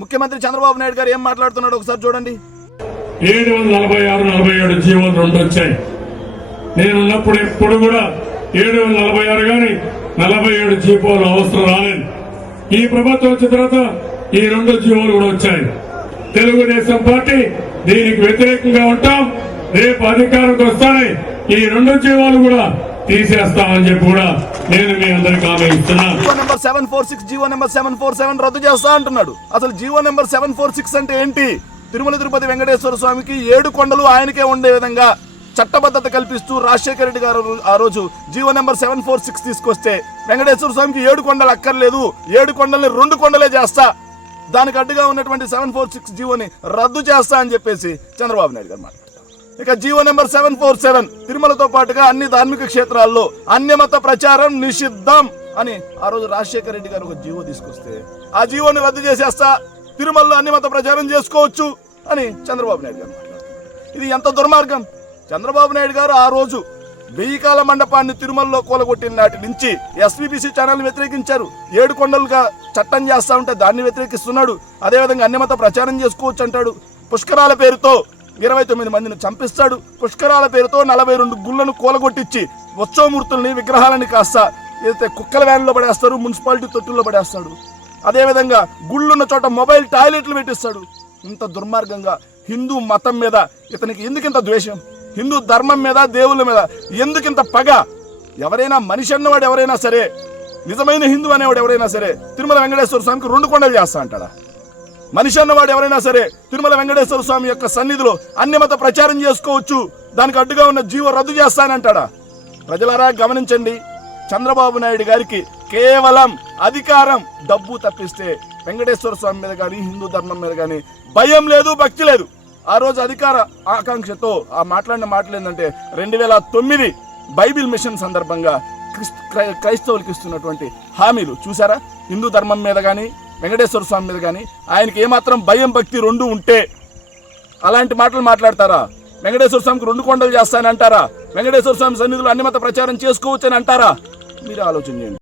ముఖ్యమంత్రి చంద్రబాబు నాయుడు గారు ఏం మాట్లాడుతున్నాడు ఒకసారి చూడండి. 746, 47 జీవోలు 2 వచ్చాయి. నేనున్నప్పుడు ఎప్పుడు కూడా 746 గాని 47 జీవోలు అవసరం రాలేదు. ఈ ప్రభుత్వం వచ్చిన తర్వాత ఈ 2 జీవోలు కూడా వచ్చాయి. తెలుగుదేశం పార్టీ దీనికి వ్యతిరేకంగా ఉంటాం. రేపు అధికారంకి వస్తానే ఈ 2 జీవోలు కూడా తీసేస్తామని చెప్పి కూడా నేను మీ అందరికి హామీ ఇస్తున్నా. జీవో నెంబర్ 746, జీవో నెంబర్ 747 రద్దు చేస్తా అంటున్నాడు. అసలు జీవో నెంబర్ 746 అంటే ఏంటి? తిరుమల తిరుపతి వెంకటేశ్వర స్వామికి 7 కొండలు ఆయనకే ఉండే విధంగా చట్టబద్ధత కల్పిస్తూ రాజశేఖర రెడ్డి గారు ఆ రోజు జీవో నెంబర్ 746 తీసుకొస్తే వెంకటేశ్వర స్వామికి 7 కొండలు అక్కర్లేదు, 7 కొండల్ని 2 కొండలే చేస్తా, దానికి అడ్డుగా ఉన్నటువంటి 746 జీవోని రద్దు చేస్తా అని చెప్పేసి చంద్రబాబు నాయుడు గారు మాట్లాడారు. ఇక జీవో నెంబర్ 747 తిరుమలతో పాటుగా అన్ని ధార్మిక క్షేత్రాల్లో అన్యమత ప్రచారం నిషిద్ధం అని ఆ రోజు రాజశేఖర రెడ్డి గారు ఒక జీవో తీసుకొస్తే ఆ జీవోని రద్దు చేసేస్తా, తిరుమలలో అన్యమత ప్రచారం చేసుకోవచ్చు అని చంద్రబాబు నాయుడు గారు మాట్లాడుతున్నారు. ఇది ఎంత దుర్మార్గం! చంద్రబాబు నాయుడు గారు ఆ రోజు 1000 కాల మండపాన్ని తిరుమలలో కూలగొట్టిన నాటి నుంచి ఎస్వీబీసీ ఛానల్ వ్యతిరేకించారు. 7 కొండలుగా చట్టం చేస్తా ఉంటే దాన్ని వ్యతిరేకిస్తున్నాడు. అదేవిధంగా అన్యమత ప్రచారం చేసుకోవచ్చు అంటాడు. పుష్కరాల పేరుతో 29 మందిని చంపిస్తాడు. పుష్కరాల పేరుతో 42 గుళ్లను కూలగొట్టించి ఉత్సవమూర్తుల్ని విగ్రహాలని కాస్త ఏదైతే కుక్కల వ్యాన్లో పడేస్తారు, మున్సిపాలిటీ తొట్టుల్లో పడేస్తాడు. అదేవిధంగా గుళ్ళున్న చోట మొబైల్ టాయిలెట్లు పెట్టిస్తాడు. ఇంత దుర్మార్గంగా హిందూ మతం మీద ఇతనికి ఎందుకింత ద్వేషం? హిందూ ధర్మం మీద, దేవుళ్ళ మీద ఎందుకింత పగ? ఎవరైనా మనిషి అన్నవాడు ఎవరైనా సరే, నిజమైన హిందూ అనేవాడు ఎవరైనా సరే తిరుమల వెంకటేశ్వర స్వామికి 2 కొండలు చేస్తా అంటాడా? మనిషి అన్నవాడు ఎవరైనా సరే తిరుమల వెంకటేశ్వర స్వామి యొక్క సన్నిధిలో అన్యమత ప్రచారం చేసుకోవచ్చు, దానికి అడ్డుగా ఉన్న జీవో రద్దు చేస్తానంటాడా? ప్రజలారా గమనించండి, చంద్రబాబు నాయుడు గారికి కేవలం అధికారం, డబ్బు తప్పిస్తే వెంకటేశ్వర స్వామి మీద కానీ హిందూ ధర్మం మీద కానీ భయం లేదు, భక్తి లేదు. ఆ రోజు అధికార ఆకాంక్షతో ఆ మాట్లాడిన మాటలు ఏంటంటే 2009 బైబిల్ మిషన్ సందర్భంగా క్రైస్తవులకు ఇస్తున్నటువంటి హామీలు చూసారా? హిందూ ధర్మం మీద కానీ వెంకటేశ్వర స్వామి మీద కానీ ఆయనకి ఏమాత్రం భయం, భక్తి 2 ఉంటే అలాంటి మాటలు మాట్లాడతారా? వెంకటేశ్వర స్వామికి 2 కొండలు చేస్తానని అంటారా? వెంకటేశ్వర స్వామి సన్నిధిలో అన్యమత ప్రచారం చేసుకోవచ్చని అంటారా? మీరు ఆలోచన చేయండి.